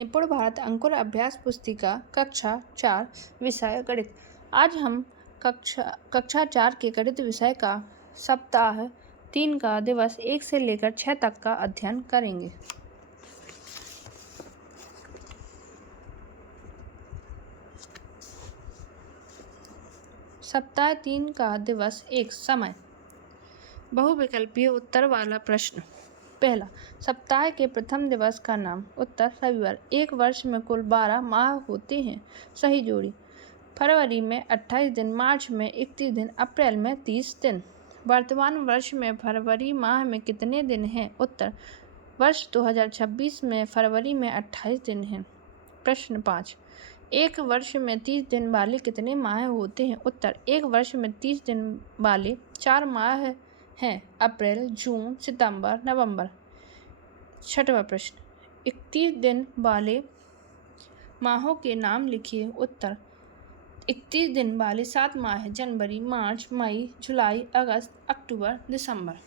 निपुण भारत अंकुर अभ्यास पुस्तिका कक्षा 4 विषय गणित। आज हम कक्षा 4 के गणित विषय का सप्ताह 3 का दिवस 1 से लेकर 6 तक का अध्ययन करेंगे। सप्ताह 3 का दिवस 1 समय। बहुविकल्पीय उत्तर वाला प्रश्न। पहला, सप्ताह के प्रथम दिवस का नाम। उत्तर रविवार। एक वर्ष में कुल 12 माह होते हैं। सही जोड़ी। फरवरी में 28 दिन, मार्च में 31 दिन, अप्रैल में 30 दिन। वर्तमान वर्ष में फरवरी माह में कितने दिन हैं? उत्तर वर्ष 2026 में फरवरी में 28 दिन हैं। प्रश्न 5, एक वर्ष में 30 दिन वाले कितने माह होते हैं? उत्तर एक वर्ष में 30 दिन वाले 4 माह हैं। अप्रैल, जून, सितंबर, नवंबर। छठवां प्रश्न, 31 दिन वाले माहों के नाम लिखिए। उत्तर 31 दिन वाले 7 माह हैं। जनवरी, मार्च, मई, जुलाई, अगस्त, अक्टूबर, दिसंबर।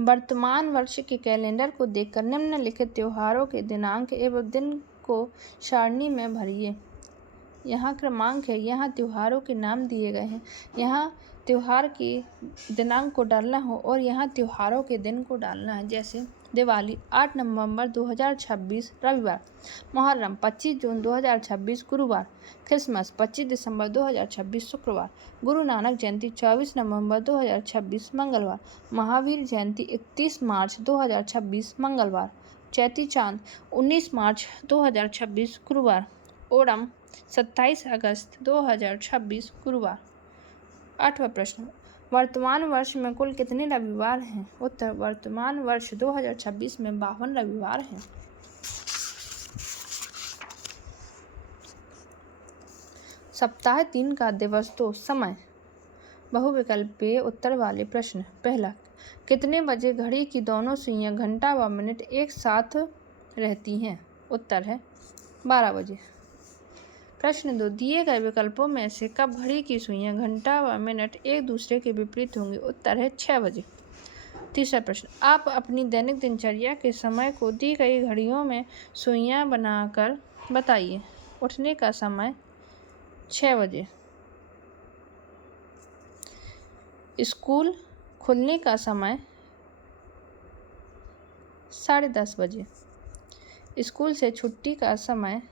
वर्तमान वर्ष के कैलेंडर को देखकर निम्नलिखित त्योहारों के दिनांक एवं दिन को सारणी में भरिए। यहाँ क्रमांक है, यहाँ त्योहारों के नाम दिए गए हैं। यहाँ त्योहार के दिनांक को डालना हो और यहाँ त्योहारों के दिन को डालना है। जैसे दिवाली 8 नवंबर 2026 रविवार, मुहर्रम 25 जून 2026 गुरुवार, क्रिसमस 25 दिसंबर 2026 शुक्रवार, गुरु नानक जयंती 24 नवंबर 2026 मंगलवार, महावीर जयंती 31 मार्च 2026 मंगलवार, चैती चांद 19 मार्च 2026 गुरुवार, ओणम 27 अगस्त 2026 गुरुवार। 8वां प्रश्न, वर्तमान वर्ष में कुल कितने रविवार हैं? उत्तर वर्तमान वर्ष 2026 में 52 रविवार हैं। सप्ताह 3 का दिवस 2 समय। बहुविकल्पीय उत्तर वाले प्रश्न। पहला, कितने बजे घड़ी की दोनों सुइयां घंटा व मिनट एक साथ रहती हैं? उत्तर है 12 बजे। प्रश्न 2, दिए गए विकल्पों में से कब घड़ी की सुइयां घंटा व मिनट एक दूसरे के विपरीत होंगी? उत्तर है 6 बजे। तीसरा प्रश्न, आप अपनी दैनिक दिनचर्या के समय को दी गई घड़ियों में सुइयां बनाकर बताइए। उठने का समय 6 बजे, स्कूल खुलने का समय 10:30 बजे, स्कूल से छुट्टी का समय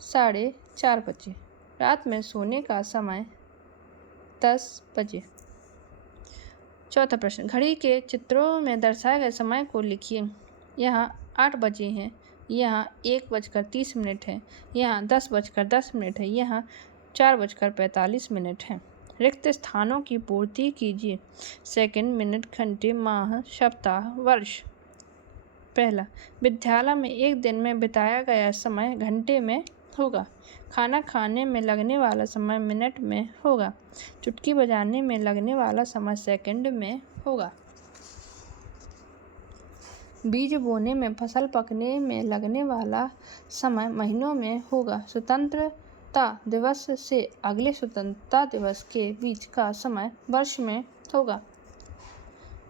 4:30 बजे, रात में सोने का समय 10 बजे। चौथा प्रश्न, घड़ी के चित्रों में दर्शाए गए समय को लिखिए। यहाँ 8 बजे हैं, यहाँ 1:30 है, यहाँ 10:10 है, यहाँ 4:45 है। रिक्त स्थानों की पूर्ति कीजिए। सेकंड, मिनट, घंटे, माह, सप्ताह, वर्ष। पहला, विद्यालय में एक दिन में बिताया गया समय घंटे में होगा। खाना खाने में लगने वाला समय मिनट में होगा। चुटकी बजाने में लगने वाला समय सेकंड में होगा। बीज बोने में, फसल पकने में लगने वाला समय महीनों में होगा। स्वतंत्रता दिवस से अगले स्वतंत्रता दिवस के बीच का समय वर्ष में होगा।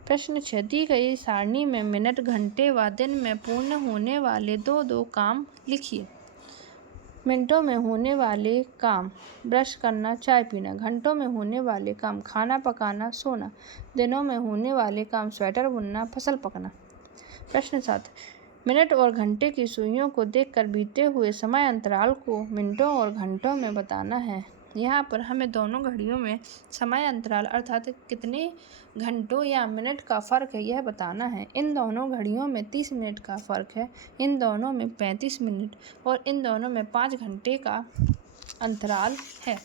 प्रश्न 6, दी गई सारणी में मिनट, घंटे व दिन में पूर्ण होने वाले दो काम लिखिए। मिनटों में होने वाले काम ब्रश करना, चाय पीना। घंटों में होने वाले काम खाना पकाना, सोना। दिनों में होने वाले काम स्वेटर बुनना, फसल पकना। प्रश्न 7, मिनट और घंटे की सुइयों को देखकर बीते हुए समय अंतराल को मिनटों और घंटों में बताना है। यहाँ पर हमें दोनों घड़ियों में समय अंतराल अर्थात कितने घंटों या मिनट का फ़र्क है यह बताना है। इन दोनों घड़ियों में 30 मिनट का फ़र्क है, इन दोनों में 35 मिनट और इन दोनों में 5 घंटे का अंतराल है।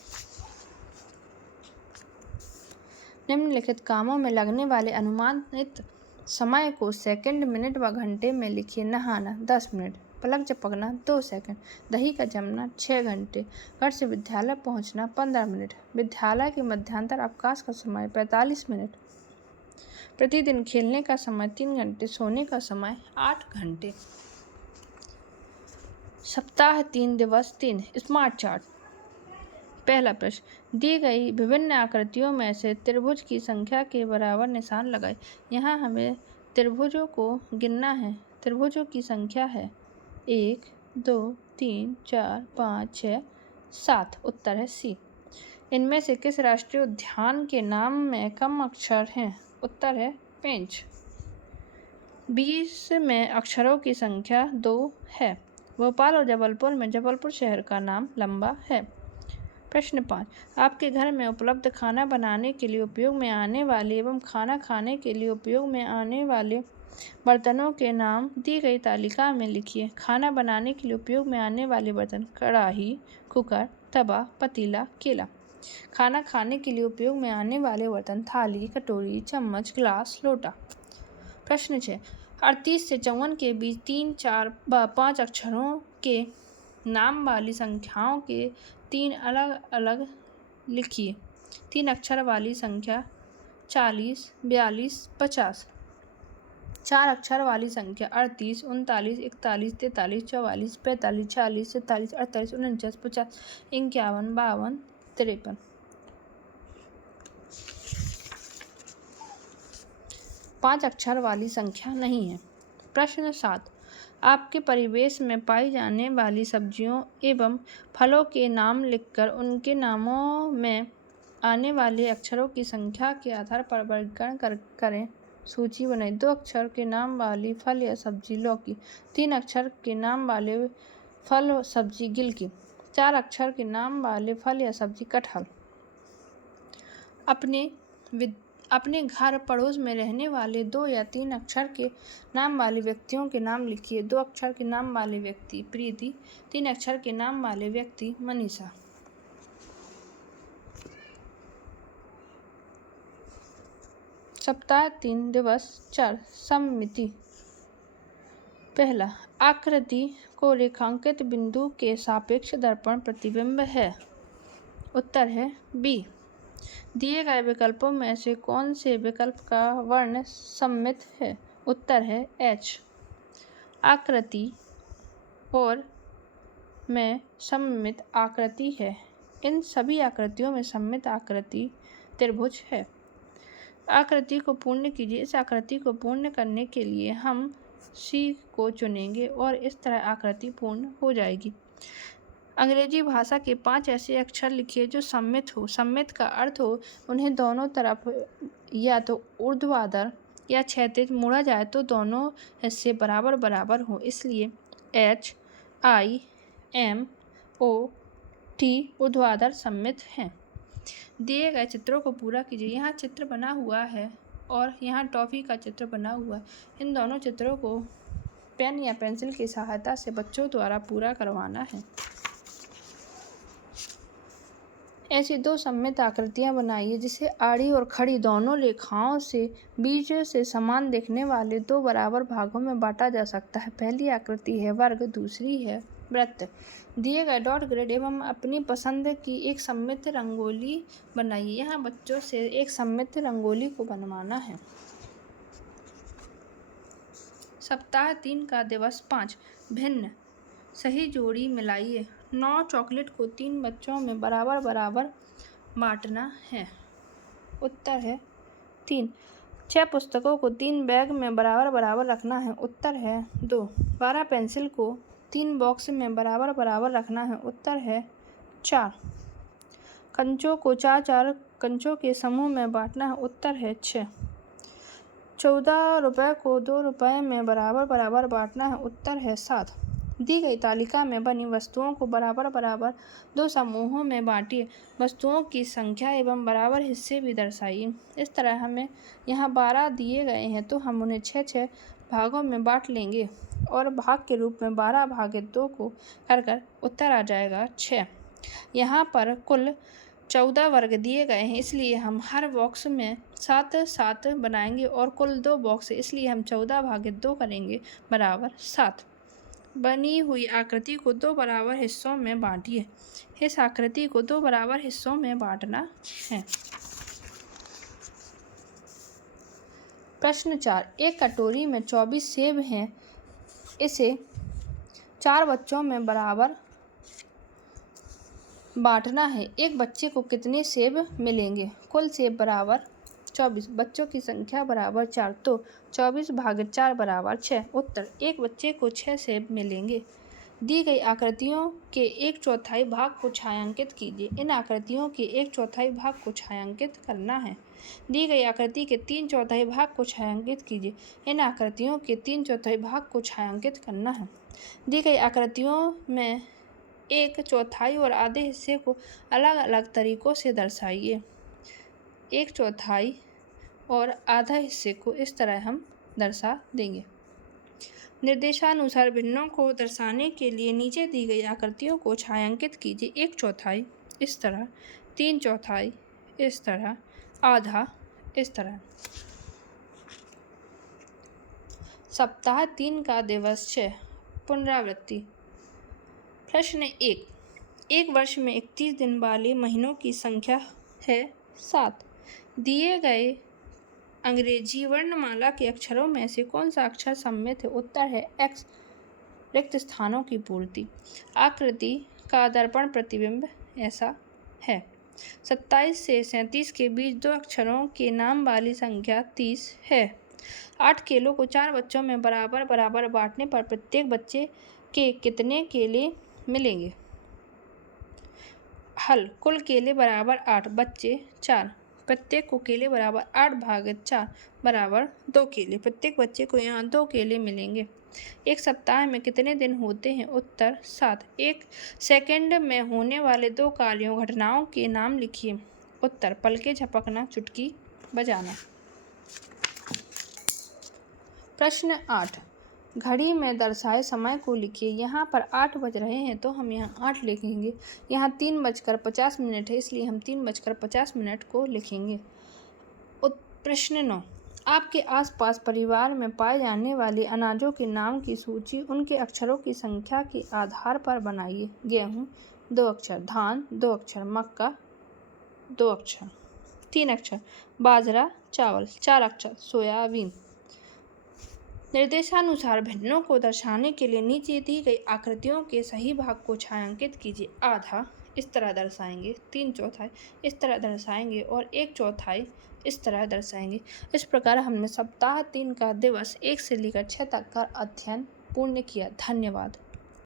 निम्नलिखित कामों में लगने वाले अनुमानित समय को सेकंड, मिनट व घंटे में लिखिए। नहाना 10 मिनट, पलक झपकना 2 सेकंड, दही का जमना 6 घंटे, घर से विद्यालय पहुंचना 15 मिनट, विद्यालय के मध्यांतर अवकाश का समय 45 मिनट, प्रतिदिन खेलने का समय 3 घंटे, सोने का समय 8 घंटे। सप्ताह 3 दिवस 3 स्मार्ट चार्ट। पहला प्रश्न, दी गई विभिन्न आकृतियों में से त्रिभुज की संख्या के बराबर निशान लगाएं। यहाँ हमें त्रिभुजों को गिनना है। त्रिभुजों की संख्या है 1, 2, 3, 4, 5, 6, 7। उत्तर है सी। इनमें से किस राष्ट्रीय उद्यान के नाम में कम अक्षर हैं? उत्तर है पेंच। 20 में अक्षरों की संख्या 2 है। भोपाल और जबलपुर में जबलपुर शहर का नाम लंबा है। प्रश्न 5, आपके घर में उपलब्ध खाना बनाने के लिए उपयोग में आने वाले एवं खाना खाने के लिए उपयोग में आने वाले बर्तनों के नाम दी गई तालिका में लिखिए। खाना बनाने के लिए उपयोग में आने वाले बर्तन: कढ़ाई, कुकर, तवा, पतीला, केला। खाना खाने के लिए उपयोग में आने वाले बर्तन: थाली, कटोरी, चम्मच, गिलास, लोटा। प्रश्न 6, 38 से 54 के बीच 3, 4, 5 अक्षरों के नाम वाली संख्याओं के 3 अलग अलग लिखिए। 3 अक्षर वाली संख्या: 40, 42, 50। 4 अक्षर वाली संख्या: 38, 39, 41, 43, 44, 45, 46, 47, 48, 49, 50, 51, 52, 53। 5 अक्षर वाली संख्या नहीं है। प्रश्न 7, आपके परिवेश में पाई जाने वाली सब्जियों एवं फलों के नाम लिखकर उनके नामों में आने वाले अक्षरों की संख्या के आधार पर वर्गीकरण करें। सूची बनाएं। 2 अक्षर के नाम वाली फल या सब्जी: लौकी। 3 अक्षर के नाम वाले फल सब्जी: गिलकी। 4 अक्षर के नाम वाले फल या सब्जी: कटहल। अपने घर पड़ोस में रहने वाले 2 या 3 अक्षर के नाम वाले व्यक्तियों के नाम लिखिए। 2 अक्षर के नाम वाले व्यक्ति: प्रीति। 3 अक्षर के नाम वाले व्यक्ति: मनीषा। सप्ताह 3 दिवस 4 सममिति। पहला, आकृति को रेखांकित बिंदु के सापेक्ष दर्पण प्रतिबिंब है। उत्तर है बी। दिए गए विकल्पों में से कौन से विकल्प का वर्ण सममित है? उत्तर है एच। आकृति और में सममित आकृति है। इन सभी आकृतियों में सममित आकृति त्रिभुज है। आकृति को पूर्ण कीजिए। इस आकृति को पूर्ण करने के लिए हम सी को चुनेंगे और इस तरह आकृति पूर्ण हो जाएगी। अंग्रेजी भाषा के 5 ऐसे अक्षर लिखिए जो सममित हो। सममित का अर्थ हो उन्हें दोनों तरफ या तो ऊर्ध्वाधर या क्षैतिज मोड़ा जाए तो दोनों हिस्से बराबर बराबर हो। इसलिए H, I, M, O, T ऊर्ध्वाधर सममित हैं। दिए गए चित्रों को पूरा कीजिए। यहाँ चित्र बना हुआ है और यहाँ टॉफी का चित्र बना हुआ है। इन दोनों चित्रों को पेन या पेंसिल की सहायता से बच्चों द्वारा पूरा करवाना है। ऐसी 2 सममित आकृतियाँ बनाइए जिसे आड़ी और खड़ी दोनों रेखाओं से बीच से समान दिखने वाले 2 बराबर भागों में बांटा जा सकता है। पहली आकृति है वर्ग, दूसरी है वृत्त। दिए गए डॉट ग्रिड एवं अपनी पसंद की एक सममित रंगोली बनाइए। यहाँ बच्चों से एक सममित रंगोली को बनवाना है। सप्ताह 3 का दिवस 5 भिन्न सही जोड़ी मिलाइए। 9 चॉकलेट को 3 बच्चों में बराबर बराबर बांटना है। उत्तर है 3। 6 पुस्तकों को 3 बैग में बराबर बराबर रखना है। उत्तर है 2। 12 पेंसिल को 3 बॉक्स में बराबर बराबर रखना है। उत्तर है 4। कंचों को 4-4 कंचों के समूह में बांटना है। उत्तर है 6। 14 रुपये को 2 रुपये में बराबर बराबर बांटना है। उत्तर है 7। दी गई तालिका में बनी वस्तुओं को बराबर बराबर 2 समूहों में बांटिए। वस्तुओं की संख्या एवं बराबर हिस्से भी दर्शाइए। इस तरह हमें यहाँ 12 दिए गए हैं तो हम उन्हें 6-6 भागों में बांट लेंगे और भाग के रूप में 12 भागित 2 को कर उत्तर आ जाएगा 6। यहाँ पर कुल 14 वर्ग दिए गए हैं इसलिए हम हर बॉक्स में 7-7 बनाएंगे और कुल 2 बॉक्स इसलिए हम 14 भागित 2 करेंगे बराबर 7। बनी हुई आकृति को 2 बराबर हिस्सों में बांटिए। इस आकृति को 2 बराबर हिस्सों में बांटना है। प्रश्न 4, एक कटोरी में 24 सेब हैं। इसे 4 बच्चों में बराबर बांटना है। एक बच्चे को कितने सेब मिलेंगे? कुल सेब बराबर 24 बच्चों की संख्या बराबर 4 तो 24 भाग 4 बराबर 6। उत्तर एक बच्चे को 6 सेब मिलेंगे। दी गई आकृतियों के 1/4 भाग को छायांकित कीजिए। इन आकृतियों के 1/4 भाग को छायांकित करना है। दी गई आकृति के 3/4 भाग को छायांकित कीजिए। इन आकृतियों के 3/4 भाग को छायांकित करना है। दी गई आकृतियों में 1/4 और आधे हिस्से को अलग अलग तरीकों से दर्शाइए। 1/4 और आधा हिस्से को इस तरह हम दर्शा देंगे। निर्देशानुसार भिन्नों को दर्शाने के लिए नीचे दी गई आकृतियों को छायांकित कीजिए। 1/4 इस तरह, 3/4 इस तरह, आधा इस तरह। सप्ताह 3 का दिवस 6। पुनरावृत्ति। प्रश्न 1। एक वर्ष में 31 दिन वाले महीनों की संख्या है 7। दिए गए अंग्रेजी वर्णमाला के अक्षरों में से कौन सा अक्षर सम्मिलित है? उत्तर है एक्स। रिक्त स्थानों की पूर्ति। आकृति का दर्पण प्रतिबिंब ऐसा है। 27 से 37 के बीच 2 अक्षरों के नाम वाली संख्या 30 है। 8 केलों को 4 बच्चों में बराबर बराबर बांटने पर प्रत्येक बच्चे के कितने केले मिलेंगे? हल। कुल केले बराबर 8, बच्चे 4, प्रत्येक को केले बराबर 8 भाग 4 बराबर 2 केले। प्रत्येक बच्चे को यहाँ 2 केले मिलेंगे। एक सप्ताह में कितने दिन होते हैं? उत्तर 7। एक सेकंड में होने वाले 2 कार्यों घटनाओं के नाम लिखिए। उत्तर पलकें झपकना, चुटकी बजाना। प्रश्न 8। घड़ी में दर्शाए समय को लिखिए। यहाँ पर 8 बज रहे हैं तो हम यहाँ 8 लिखेंगे। यहाँ 3:50 है इसलिए हम 3:50 को लिखेंगे। प्रश्न 9। आपके आसपास परिवार में पाए जाने वाले अनाजों के नाम की सूची उनके अक्षरों की संख्या के आधार पर बनाइए। गेहूँ 2 अक्षर, धान 2 अक्षर, मक्का 2 अक्षर, 3 अक्षर, बाजरा चावल 4 अक्षर, सोयाबीन। निर्देशानुसार भिन्नों को दर्शाने के लिए नीचे दी गई आकृतियों के सही भाग को छायांकित कीजिए। आधा इस तरह दर्शाएंगे, 3/4 इस तरह दर्शाएंगे और 1/4 इस तरह दर्शाएंगे। इस प्रकार हमने सप्ताह 3 का दिवस 1 से लेकर 6 तक का अध्ययन पूर्ण किया। धन्यवाद।